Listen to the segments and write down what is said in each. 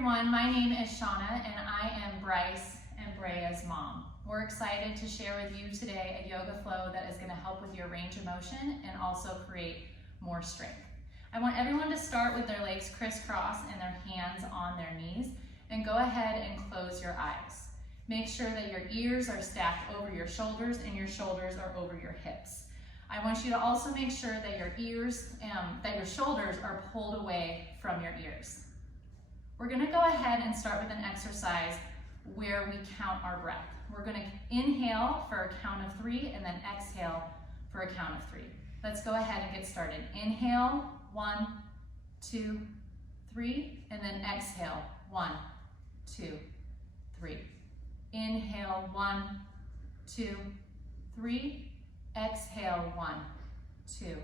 everyone, my name is Shawna and I am Bryce and Brea's mom. We're excited to share with you today a yoga flow that is going to help with your range of motion and also create more strength. I want everyone to start with their legs crisscross and their hands on their knees, and go ahead and close your eyes. Make sure that your ears are stacked over your shoulders and your shoulders are over your hips. I want you to also make sure that your shoulders are pulled away from your ears. We're going to go ahead and start with an exercise where we count our breath. We're going to inhale for a count of 3 and then exhale for a count of 3. Let's go ahead and get started. Inhale, 1, 2, 3, and then exhale, 1, 2, 3. Inhale, 1, 2, 3. Exhale, 1, 2,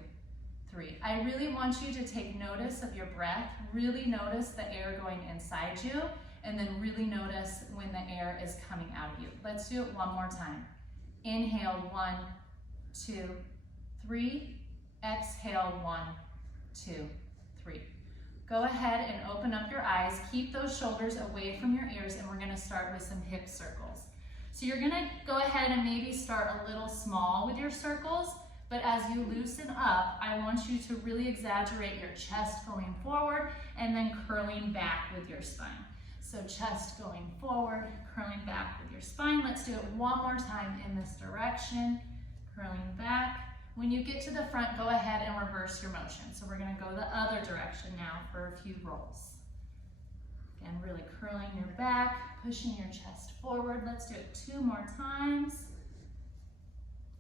3. I really want you to take notice of your breath. Really notice the air going inside you, and then really notice when the air is coming out of you. Let's do it one more time. Inhale, 1, 2, 3. Exhale, 1, 2, 3. Go ahead and open up your eyes. Keep those shoulders away from your ears, and we're going to start with some hip circles. So you're going to go ahead and maybe start a little small with your circles, but as you loosen up, I want you to really exaggerate your chest going forward and then curling back with your spine. So chest going forward, curling back with your spine. Let's do it one more time in this direction, curling back. When you get to the front, go ahead and reverse your motion. So we're going to go the other direction now for a few rolls. Again, really curling your back, pushing your chest forward. Let's do it 2 more times.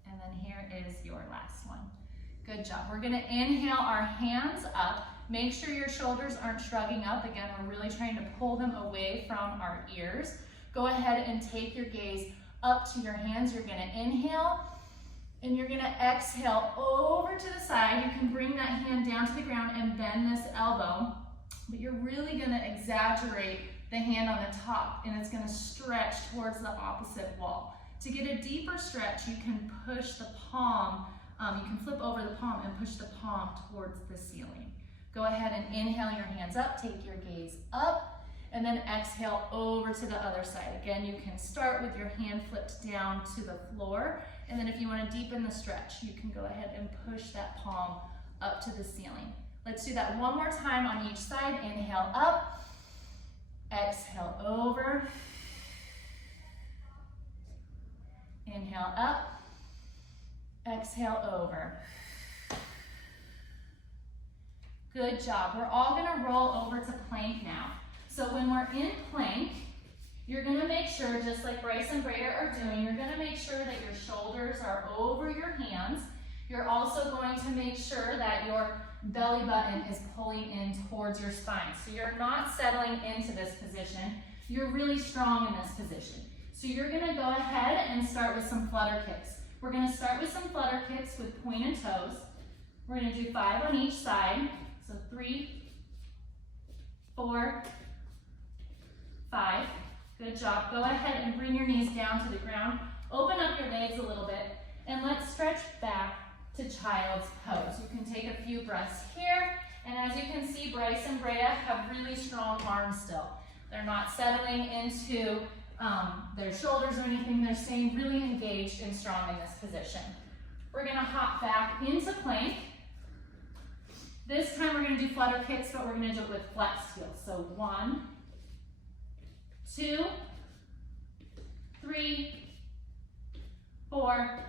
And then here is your last one. Good job. We're going to inhale our hands up. Make sure your shoulders aren't shrugging up. Again, we're really trying to pull them away from our ears. Go ahead and take your gaze up to your hands. You're going to inhale, and you're going to exhale over to the side. You can bring that hand down to the ground and bend this elbow, but you're really going to exaggerate the hand on the top, and it's going to stretch towards the opposite wall. To get a deeper stretch, you can push the palm, you can flip over the palm and push the palm towards the ceiling. Go ahead and inhale your hands up, take your gaze up, and then exhale over to the other side. Again, you can start with your hand flipped down to the floor, and then if you want to deepen the stretch, you can go ahead and push that palm up to the ceiling. Let's do that one more time on each side. Inhale up, exhale over. Inhale up, exhale over. Good job. We're all going to roll over to plank now. So when we're in plank, you're going to make sure, just like Bryce and Brea are doing, you're going to make sure that your shoulders are over your hands. You're also going to make sure that your belly button is pulling in towards your spine. So you're not settling into this position. You're really strong in this position. So you're going to go ahead and start with some flutter kicks. We're going to start with some flutter kicks with pointed toes. We're going to do 5 on each side. So 3, 4, 5. Good job. Go ahead and bring your knees down to the ground. Open up your legs a little bit, and let's stretch back to child's pose. You can take a few breaths here, and as you can see, Bryce and Brea have really strong arms still. They're not settling into their shoulders or anything. They're staying really engaged and strong in this position. We're going to hop back into plank. This time we're going to do flutter kicks, but we're going to do it with flexed heels. So 1, 2, 3, 4,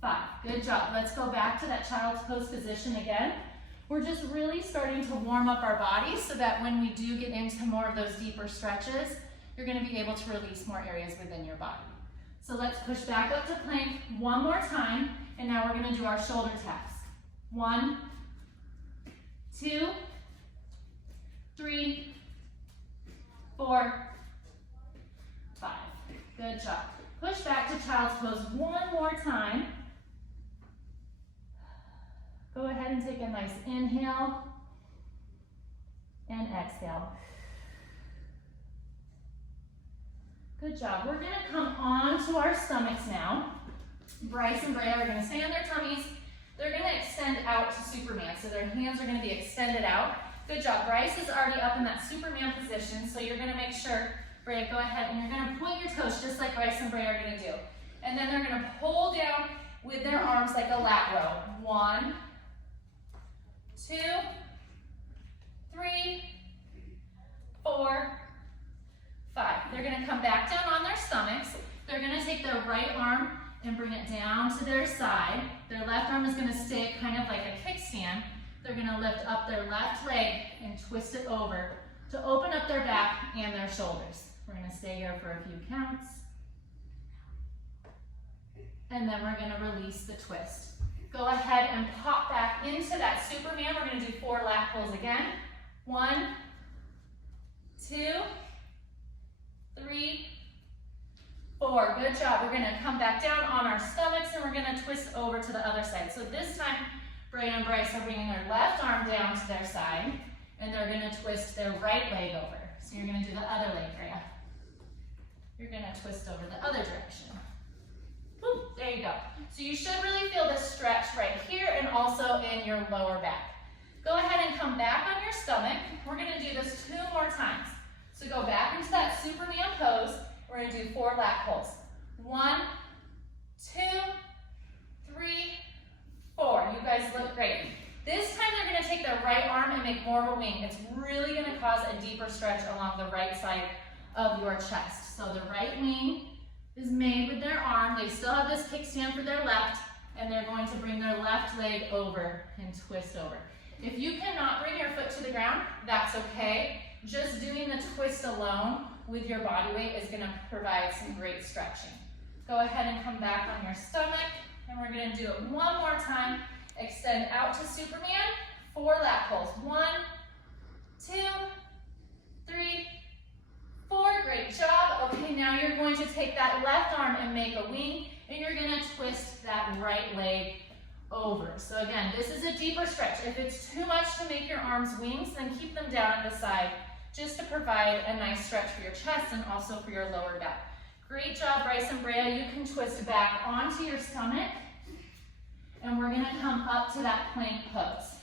5. Good job. Let's go back to that child's pose position again. We're just really starting to warm up our bodies so that when we do get into more of those deeper stretches, you're going to be able to release more areas within your body. So let's push back up to plank one more time, and now we're going to do our shoulder taps. 1, 2, 3, 4, 5. Good job. Push back to child's pose one more time. Go ahead and take a nice inhale and exhale. Good job. We're going to come onto our stomachs now. Bryce and Brea are going to stay on their tummies. They're going to extend out to Superman. So their hands are going to be extended out. Good job. Bryce is already up in that Superman position, so you're gonna make sure, Brea, go ahead, and you're gonna point your toes just like Bryce and Brea are gonna do. And then they're gonna pull down with their arms like a lat row. 1, 2, 3, 4, 5. They're gonna come back down on their stomachs. They're gonna take their right arm and bring it down to their side. Their left arm is gonna stay kind of like a kickstand. They're gonna lift up their left leg and twist it over to open up their back and their shoulders. We're gonna stay here for a few counts. And then we're gonna release the twist. Go ahead and pop back into that Superman. We're gonna do 4 lat pulls again. 1, 2, 3, 4. Good job. We're gonna come back down on our stomachs and we're gonna twist over to the other side. So this time, Brea and Bryce are bringing their left arm down to their side and they're gonna twist their right leg over. So you're gonna do the other leg, Brea. You're gonna twist over the other direction. Woo, there you go. So you should really feel this stretch right here and also in your lower back. Go ahead and come back on your stomach. We're gonna do this 2 more times. So go back into that Superman pose. We're gonna do 4 lat pulls. 1, 2, 3, 4. You guys look great. This time they're gonna take their right arm and make more of a wing. It's really gonna cause a deeper stretch along the right side of your chest. So the right wing is made with their arm. They still have this kickstand for their left, and they're going to bring their left leg over and twist over. If you cannot bring your foot to the ground, that's okay. Just doing the twist alone with your body weight is gonna provide some great stretching. Go ahead and come back on your stomach, and we're gonna do it 1 more time. Extend out to Superman, 4 lat pulls. 1, 2, 3, 4, great job. Okay, now you're going to take that left arm and make a wing, and you're gonna twist that right leg over. So again, this is a deeper stretch. If it's too much to make your arms wings, then keep them down at the side just to provide a nice stretch for your chest and also for your lower back. Great job, Bryce and Brea. You can twist back onto your stomach, and we're gonna come up to that plank pose.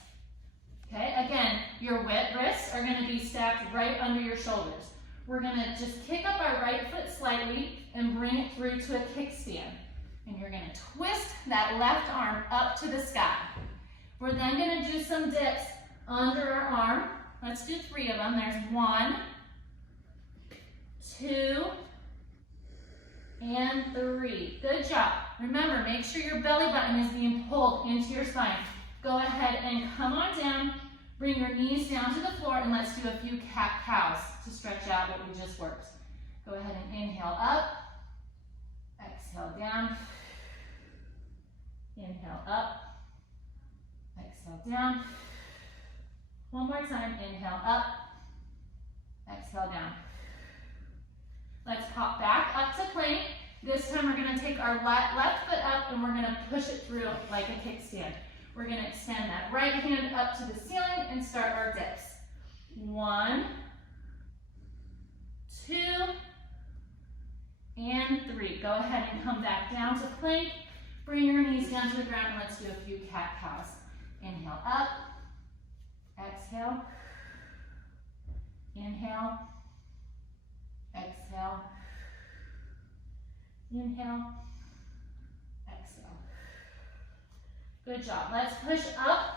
Okay, again, your wet wrists are gonna be stacked right under your shoulders. We're gonna just kick up our right foot slightly and bring it through to a kickstand. And you're gonna twist that left arm up to the sky. We're then gonna do some dips under our arm. Let's do 3 of them. There's 1, 2, and 3. Good job. Remember, make sure your belly button is being pulled into your spine. Go ahead and come on down. Bring your knees down to the floor, and let's do a few cat-cows to stretch out what we just worked. Go ahead and inhale up, exhale down, inhale up, exhale down. 1 more time, inhale up, exhale down. Let's pop back up to plank. This time we're gonna take our left foot up and we're gonna push it through like a kickstand. We're gonna extend that right hand up to the ceiling and start our dips. 1, 2, and 3. Go ahead and come back down to plank. Bring your knees down to the ground and let's do a few cat-cows. Inhale up, exhale, inhale, exhale, inhale, exhale. Good job. Let's push up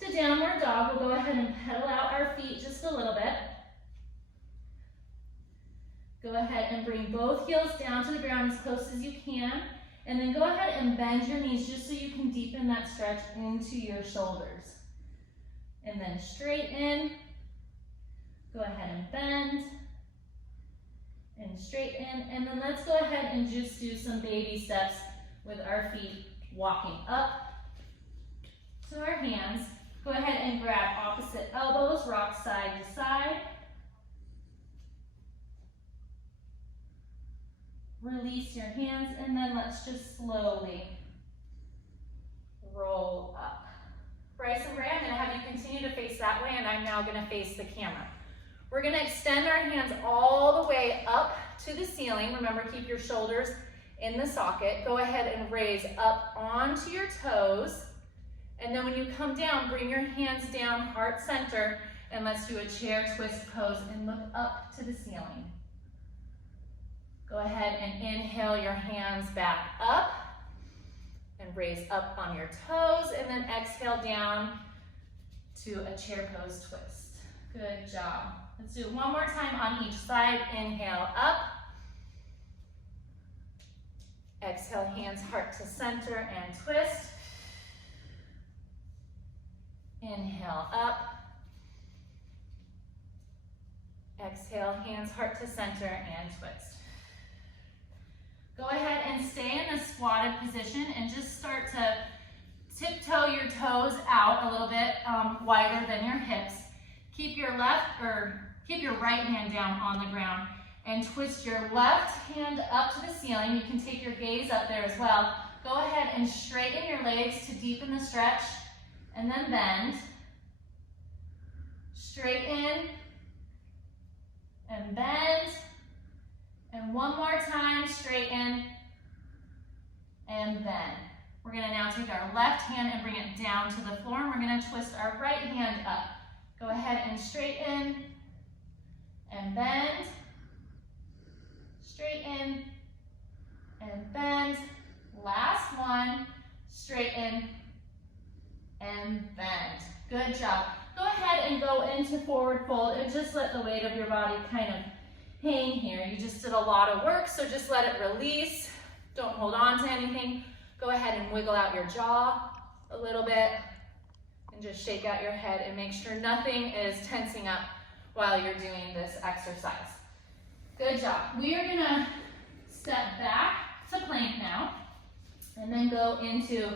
to downward dog. We'll go ahead and pedal out our feet just a little bit. Go ahead and bring both heels down to the ground as close as you can. And then go ahead and bend your knees just so you can deepen that stretch into your shoulders. And then straighten. Go ahead and bend. And straighten. And then let's go ahead and just do some baby steps with our feet walking up to our hands. Go ahead and grab opposite elbows, rock side to side. Release your hands, and then let's just slowly roll up. Bryce and Brea, I'm gonna have you continue to face that way, and I'm now gonna face the camera. We're gonna extend our hands all the way up to the ceiling. Remember, keep your shoulders in the socket. Go ahead and raise up onto your toes. And then when you come down, bring your hands down, heart center, And let's do a chair twist pose and look up to the ceiling. Go ahead and inhale your hands back up and raise up on your toes, and then exhale down to a chair pose twist. Good job. Let's do it one more time on each side. Inhale up. Exhale, hands heart to center and twist. Inhale up. Exhale, hands heart to center and twist. Go ahead and stay in the squatted position and just start to tiptoe your toes out a little bit wider than your hips. Keep your right hand down on the ground and twist your left hand up to the ceiling. You can take your gaze up there as well. Go ahead and straighten your legs to deepen the stretch, and then bend. Straighten and bend. And one more time, straighten and bend. We're gonna now take our left hand and bring it down to the floor, and we're gonna twist our right hand up. Go ahead and straighten and bend. Straighten and bend. Last one, straighten and bend. Good job. Go ahead and go into forward fold and just let the weight of your body kind of hang here. You just did a lot of work, so just let it release. Don't hold on to anything. Go ahead and wiggle out your jaw a little bit and just shake out your head and make sure nothing is tensing up while you're doing this exercise. Good job. We are gonna step back to plank now and then go into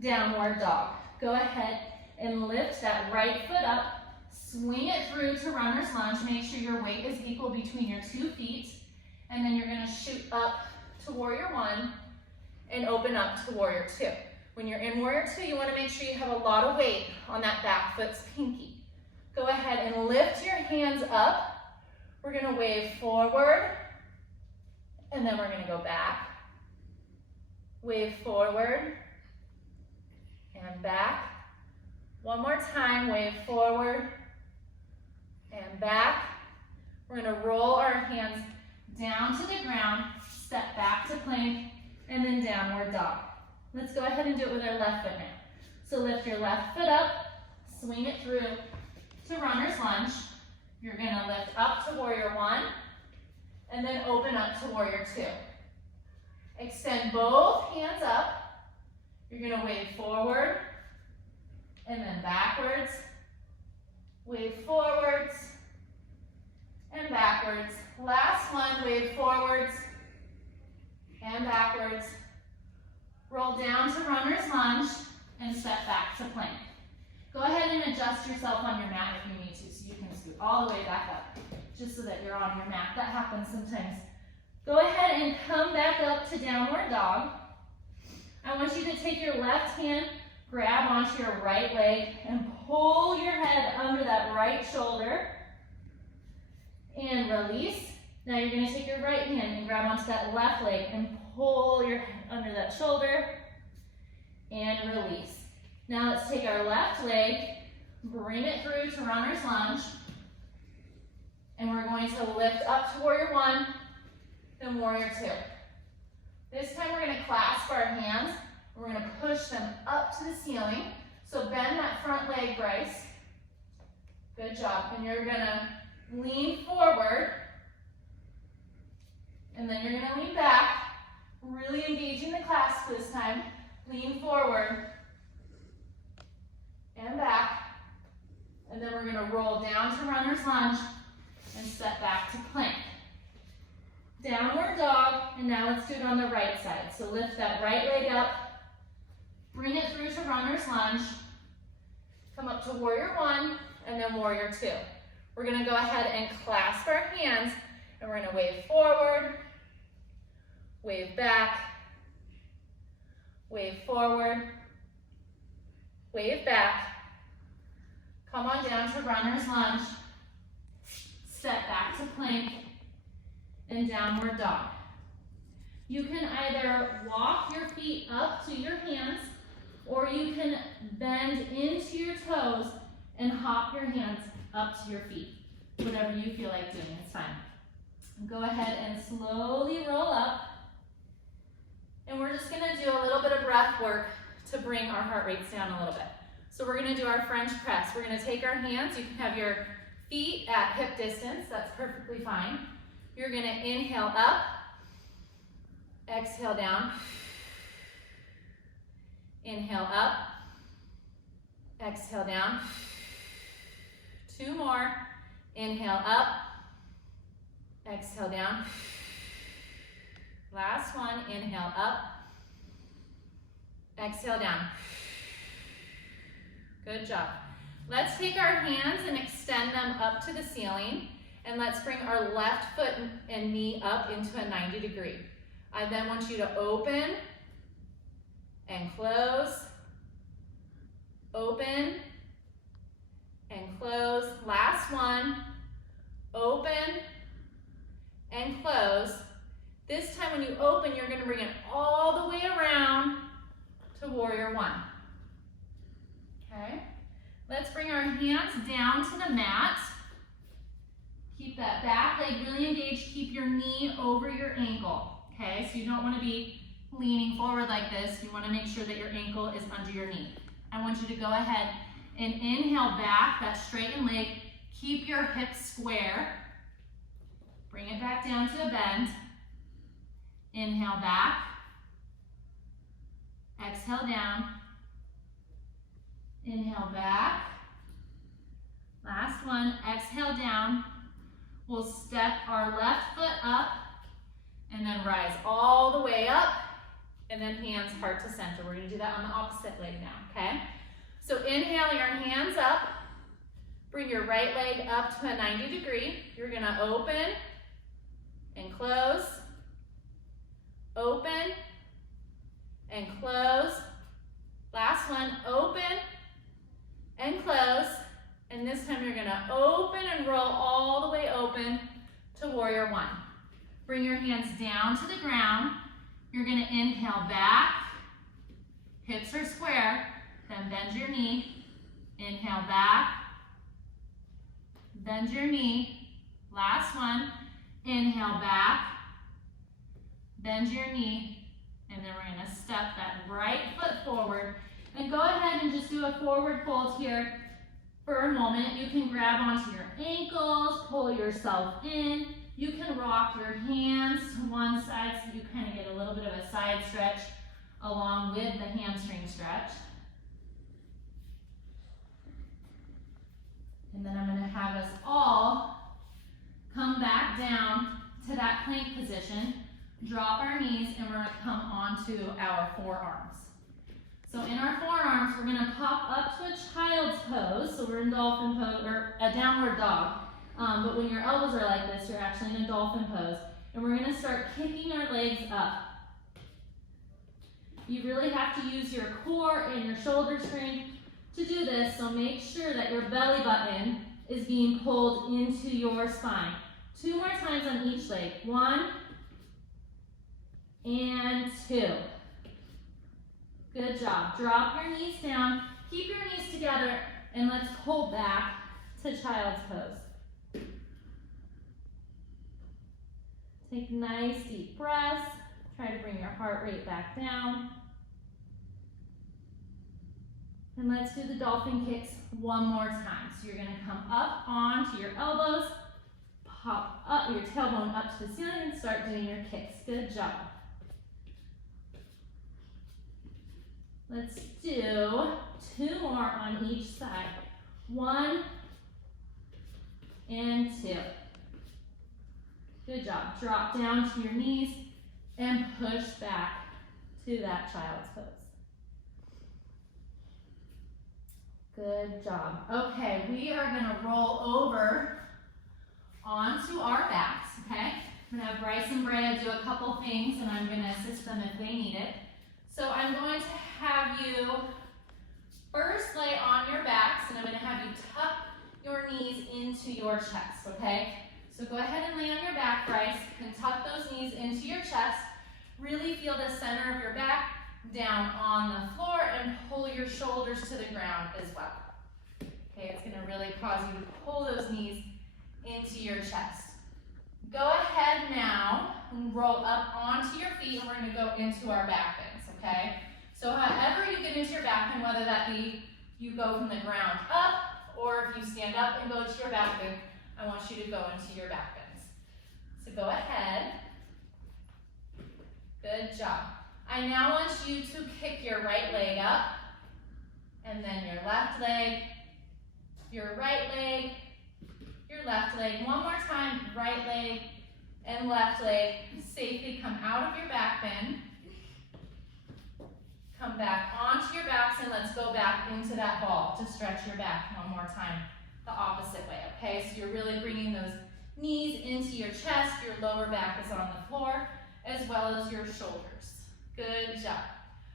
downward dog. Go ahead and lift that right foot up, swing it through to runner's lunge. Make sure your weight is equal between your 2 feet, and then you're gonna shoot up to warrior 1 and open up to warrior 2. When you're in warrior 2, you wanna make sure you have a lot of weight on that back foot's pinky. Go ahead and lift your hands up. We're gonna wave forward, and then we're gonna go back. Wave forward and back. One more time, wave forward and back. We're gonna roll our hands down to the ground, step back to plank, and then downward dog. Let's go ahead and do it with our left foot now. So lift your left foot up, swing it through to runner's lunge. You're gonna lift up to warrior 1, and then open up to warrior 2. Extend both hands up. You're gonna wave forward, and then backwards. Wave forwards, and backwards. Last one, wave forwards, and backwards. Roll down to runner's lunge, and step back to plank. Go ahead and adjust yourself on your mat if you need to, so you can scoot all the way back up, just so that you're on your mat. That happens sometimes. Go ahead and come back up to downward dog. I want you to take your left hand, grab onto your right leg, and pull your head under that right shoulder, and release. Now you're gonna take your right hand and grab onto that left leg and pull your head under that shoulder, and release. Now let's take our left leg, bring it through to runner's lunge, and we're going to lift up to warrior 1, then warrior 2. This time we're gonna clasp our hands, we're gonna push them up to the ceiling. So bend that front leg, Bryce. Good job. And you're gonna lean forward, and then you're gonna lean back, really engaging the clasp this time. Lean forward, and back, and then we're gonna roll down to runner's lunge and step back to plank. Downward dog, and now let's do it on the right side. So lift that right leg up, bring it through to runner's lunge, come up to warrior 1, and then warrior 2. We're gonna go ahead and clasp our hands, and we're gonna wave forward, wave back, wave forward, wave back, come on down to runner's lunge, step back to plank, and downward dog. You can either walk your feet up to your hands, or you can bend into your toes and hop your hands up to your feet. Whatever you feel like doing, it's fine. Go ahead and slowly roll up. And we're just gonna do a little bit of breath work to bring our heart rates down a little bit. So we're gonna do our French press. We're gonna take our hands, you can have your feet at hip distance, that's perfectly fine. You're gonna inhale up, exhale down, inhale up, exhale down. 2 more, inhale up, exhale down. Last one, inhale up, exhale down. Good job. Let's take our hands and extend them up to the ceiling, and let's bring our left foot and knee up into a 90 degree. I then want you to open and close, open and close. Last one, open and close. This time when you open, you're gonna bring it all the way around to warrior one. Okay? Let's bring our hands down to the mat. Keep that back leg really engaged. Keep your knee over your ankle. Okay, so you don't want to be leaning forward like this. You want to make sure that your ankle is under your knee. I want you to go ahead and inhale back, that straightened leg. Keep your hips square. Bring it back down to a bend. Inhale back. Exhale down. Inhale back. Last one, exhale down. We'll step our left foot up and then rise all the way up and then hands heart to center. We're gonna do that on the opposite leg now, okay? So inhale your hands up. Bring your right leg up to a 90 degree. You're gonna open and close. Open and close. Last one, open and close. And this time you're gonna open and roll all the way open to warrior one. Bring your hands down to the ground. You're gonna inhale back, hips are square, then bend your knee. Inhale back, bend your knee. Last one, inhale back, bend your knee, and then we're gonna step that right foot forward. And go ahead and just do a forward fold here for a moment. You can grab onto your ankles, pull yourself in. You can rock your hands to one side so you kind of get a little bit of a side stretch along with the hamstring stretch. And then I'm going to have us all come back down to that plank position, drop our knees, and we're going to come onto our forearms. So in our forearms, we're going to pop up to a child's pose. So we're in dolphin pose, or a downward dog. But when your elbows are like this, you're actually in a dolphin pose. And we're going to start kicking our legs up. You really have to use your core and your shoulder strength to do this. So make sure that your belly button is being pulled into your spine. 2 more times on each leg. 1 and 2. Good job. Drop your knees down. Keep your knees together. And let's pull back to child's pose. Take nice deep breaths. Try to bring your heart rate back down. And let's do the dolphin kicks one more time. So you're going to come up onto your elbows, pop up your tailbone up to the ceiling, and start doing your kicks. Good job. Let's do 2 more on each side. 1 and 2. Good job. Drop down to your knees and push back to that child's pose. Good job. Okay, we are going to roll over onto our backs, okay? I'm going to have Bryce and Brea do a couple things, and I'm going to assist them if they need it. So I'm going to have you first lay on your backs, and I'm going to have you tuck your knees into your chest, okay? So go ahead and lay on your back, Bryce, and tuck those knees into your chest. Really feel the center of your back down on the floor and pull your shoulders to the ground as well. Okay, it's gonna really cause you to pull those knees into your chest. Go ahead now and roll up onto your feet, and we're gonna go into our back bends, okay? So however you get into your back bend, whether that be you go from the ground up, or if you stand up and go to your back bend, I want you to go into your back bends. So go ahead. Good job. I now want you to kick your right leg up, and then your left leg, your right leg, your left leg. One more time, right leg and left leg. Safely come out of your back bend. Come back onto your backs, and let's go back into that ball to stretch your back one more time, the opposite way, okay? So you're really bringing those knees into your chest, your lower back is on the floor, as well as your shoulders. Good job.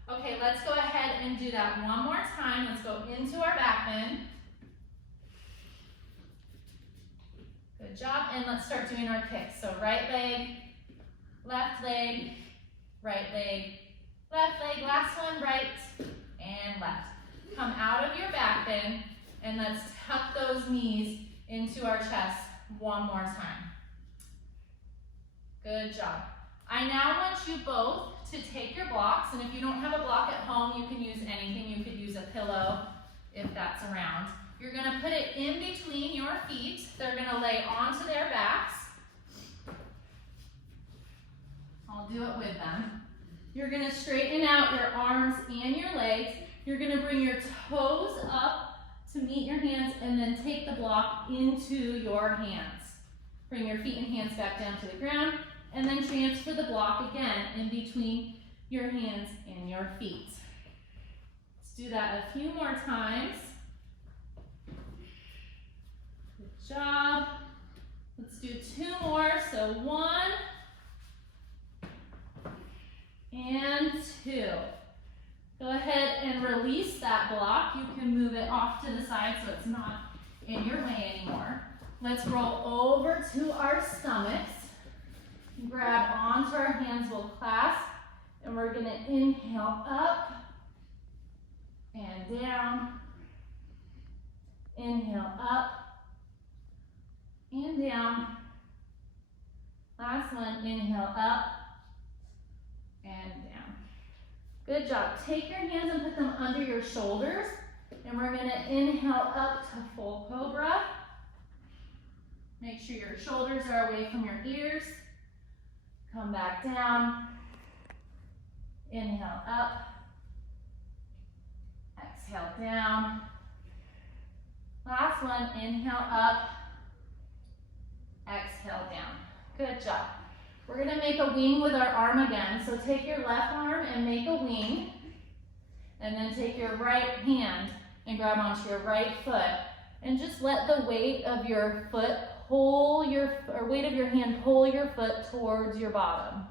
Okay, let's go ahead and do that one more time. Let's go into our back bend. Good job, and let's start doing our kicks. So right leg, left leg, right leg, left leg. Last one, right and left. Come out of your back bend, and let's tuck those knees into our chest one more time. Good job. I now want you both to take your blocks, and if you don't have a block at home, you can use anything. You could use a pillow if that's around. You're gonna put it in between your feet. They're gonna lay onto their backs. I'll do it with them. You're gonna straighten out your arms and your legs. You're gonna bring your toes up to meet your hands, and then take the block into your hands. Bring your feet and hands back down to the ground, and then transfer the block again in between your hands and your feet. Let's do that a few more times. Good job. Let's do 2 more. So 1 and 2. Go ahead and release that block. You can move it off to the side so it's not in your way anymore. Let's roll over to our stomachs. Grab onto our hands, we'll clasp, and we're gonna inhale up and down. Inhale up and down. Last one, inhale up and down. Good job. Take your hands and put them under your shoulders, and we're gonna inhale up to full cobra. Make sure your shoulders are away from your ears. Come back down. Inhale up. Exhale down. Last one, inhale up. Exhale down. Good job. We're gonna make a wing with our arm again. So take your left arm and make a wing. And then take your right hand and grab onto your right foot. And just let the weight of your foot weight of your hand pull your foot towards your bottom.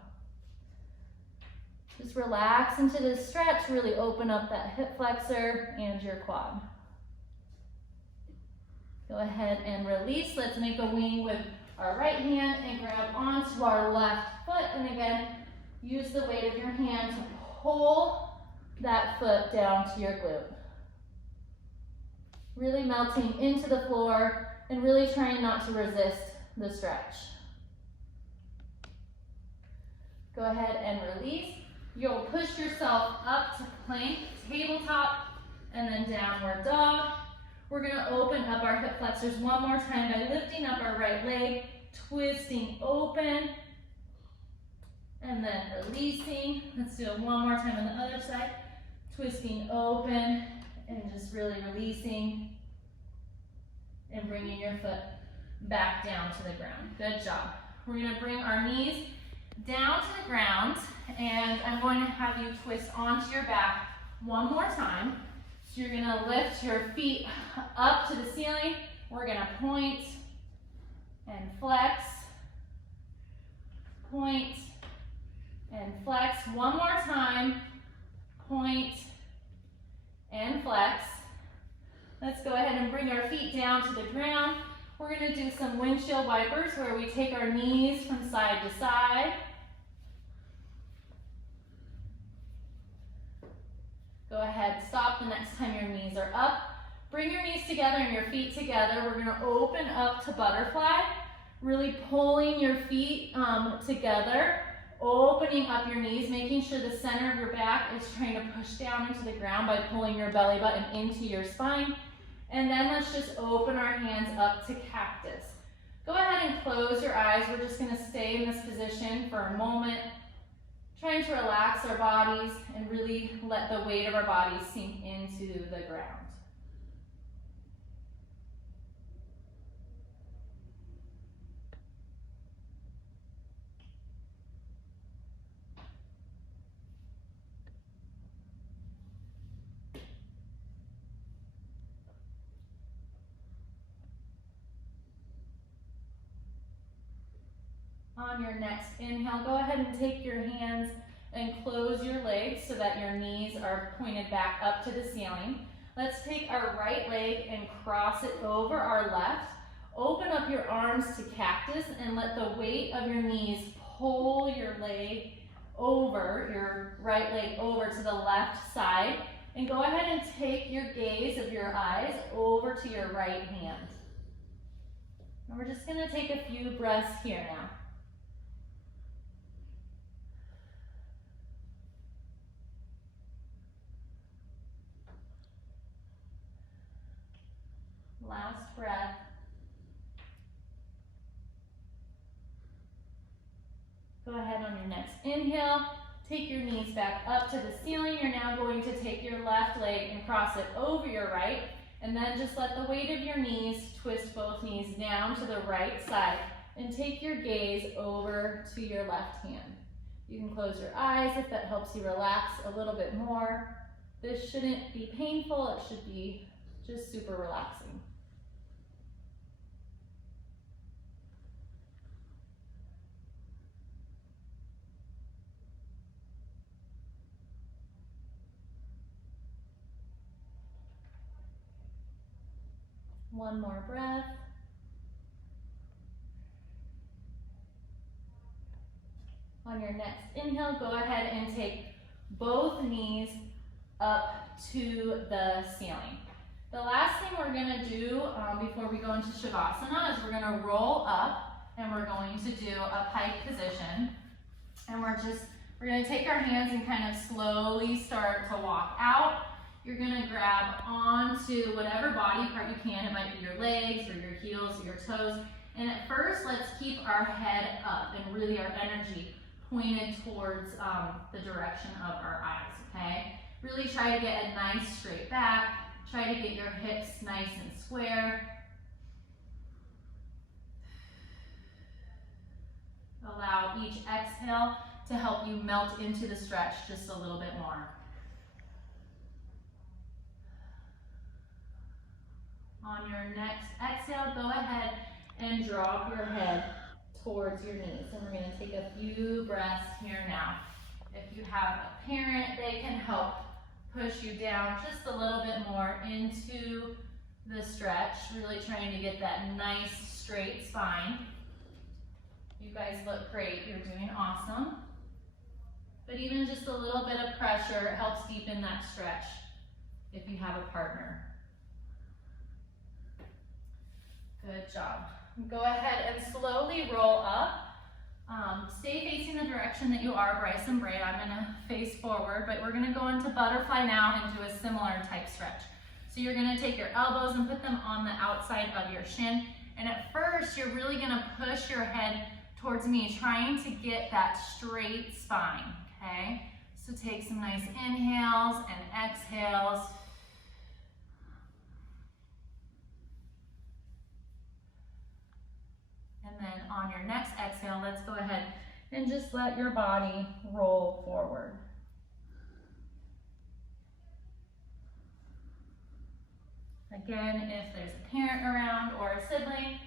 Just relax into this stretch, really open up that hip flexor and your quad. Go ahead and release. Let's make a wing with our right hand and grab onto our left foot. And again, use the weight of your hand to pull that foot down to your glute. Really melting into the floor and really trying not to resist the stretch. Go ahead and release. You'll push yourself up to plank, tabletop, and then downward dog. We're gonna open up our hip flexors one more time by lifting up our right leg, twisting open, and then releasing. Let's do it one more time on the other side. Twisting open and just really releasing and bringing your foot back down to the ground. Good job. We're gonna bring our knees down to the ground, and I'm going to have you twist onto your back one more time. So you're gonna lift your feet up to the ceiling. We're gonna point and flex, point and flex. One more time, point and flex. Let's go ahead and bring our feet down to the ground. We're gonna do some windshield wipers where we take our knees from side to side. Go ahead, stop the next time your knees are up. Bring your knees together and your feet together. We're gonna open up to butterfly, really pulling your feet together, opening up your knees, making sure the center of your back is trying to push down into the ground by pulling your belly button into your spine. And then let's just open our hands up to cactus. Go ahead and close your eyes. We're just gonna stay in this position for a moment, trying to relax our bodies and really let the weight of our bodies sink into the ground. On your next inhale, go ahead and take your hands and close your legs so that your knees are pointed back up to the ceiling. Let's take our right leg and cross it over our left. Open up your arms to cactus and let the weight of your knees pull your leg over, your right leg over to the left side. And go ahead and take your gaze of your eyes over to your right hand. And we're just gonna take a few breaths here now. Last breath. Go ahead on your next inhale. Take your knees back up to the ceiling. You're now going to take your left leg and cross it over your right. And then just let the weight of your knees twist both knees down to the right side. And take your gaze over to your left hand. You can close your eyes if that helps you relax a little bit more. This shouldn't be painful. It should be just super relaxing. One more breath. On your next inhale, go ahead and take both knees up to the ceiling. The last thing we're gonna do before we go into Shavasana is we're gonna roll up and we're going to do a pike position. And we're gonna take our hands and kind of slowly start to walk out. You're gonna grab onto whatever body part you can. It might be your legs or your heels or your toes. And at first, let's keep our head up and really our energy pointed towards the direction of our eyes, okay? Really try to get a nice straight back. Try to get your hips nice and square. Allow each exhale to help you melt into the stretch just a little bit more. On your next exhale, go ahead and drop your head towards your knees. And we're gonna take a few breaths here now. If you have a parent, they can help push you down just a little bit more into the stretch, really trying to get that nice straight spine. You guys look great, you're doing awesome. But even just a little bit of pressure helps deepen that stretch if you have a partner. Good job. Go ahead and slowly roll up. Stay facing the direction that you are, Bryce and Brea. I'm gonna face forward, but we're gonna go into butterfly now and do a similar type stretch. So you're gonna take your elbows and put them on the outside of your shin. And at first, you're really gonna push your head towards me, trying to get that straight spine, okay? So take some nice inhales and exhales. And then on your next exhale, let's go ahead and just let your body roll forward. Again, if there's a parent around or a sibling,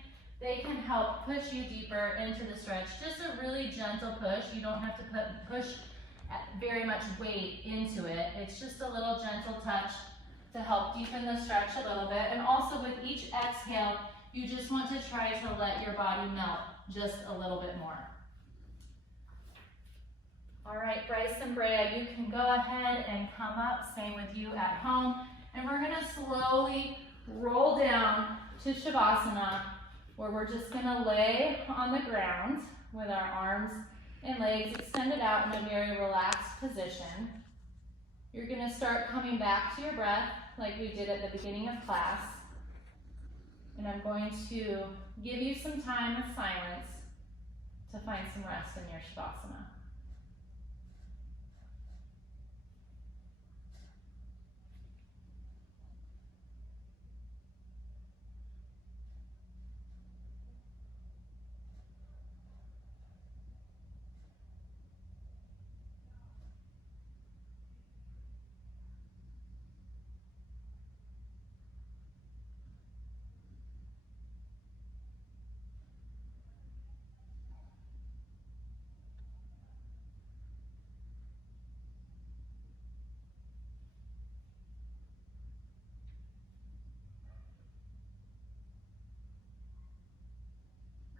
they can help push you deeper into the stretch. Just a really gentle push. You don't have to push very much weight into it. It's just a little gentle touch to help deepen the stretch a little bit. And also with each exhale, you just want to try to let your body melt just a little bit more. All right, Bryce and Brea, you can go ahead and come up. Same with you at home. And we're gonna slowly roll down to Shavasana, where we're just gonna lay on the ground with our arms and legs extended out in a very relaxed position. You're gonna start coming back to your breath like we did at the beginning of class. And I'm going to give you some time of silence to find some rest in your Shavasana.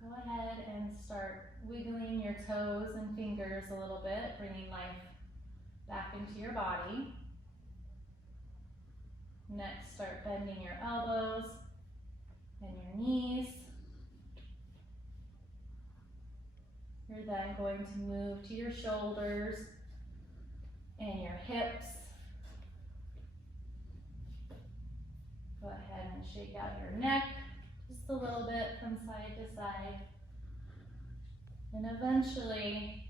Go ahead and start wiggling your toes and fingers a little bit, bringing life back into your body. Next, start bending your elbows and your knees. You're then going to move to your shoulders and your hips. Go ahead and shake out your neck just a little bit from side to side. And eventually,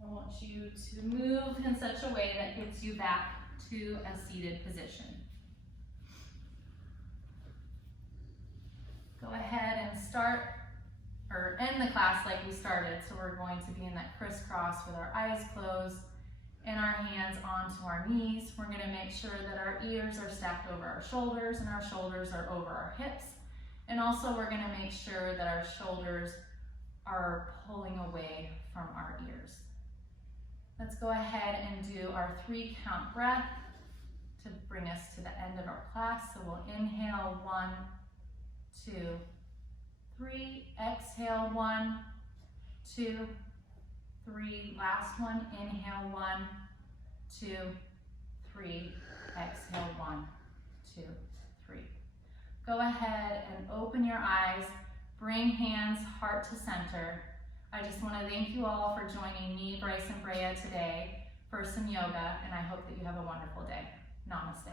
I want you to move in such a way that gets you back to a seated position. Go ahead and start or end the class like we started. So we're going to be in that crisscross with our eyes closed and our hands onto our knees. We're going to make sure that our ears are stacked over our shoulders and our shoulders are over our hips. And also we're going to make sure that our shoulders are pulling away from our ears. Let's go ahead and do our 3 count breath to bring us to the end of our class. So we'll inhale 1, 2, 3. Exhale 1, 2, 3. Last one. Inhale 1, 2, 3. Exhale 1, 2, 3. Go ahead and open your eyes. Bring hands heart to center. I just want to thank you all for joining me, Bryce and Brea, today for some yoga, and I hope that you have a wonderful day. Namaste.